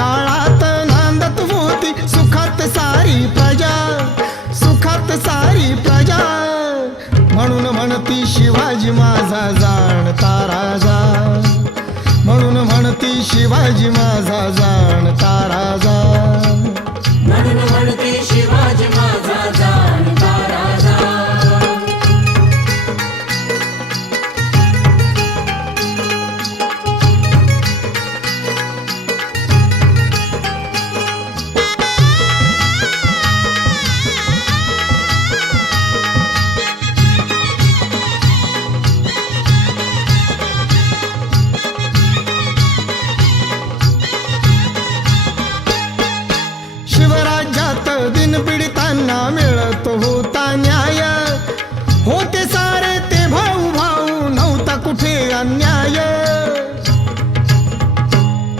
काळात नांदत होती सुखात सारी प्रजा, सुखात सारी प्रजा. म्हणून म्हणती शिवाजी माझा जाणता राजा, म्हणून म्हणती शिवाजी माझा जाणता राजा.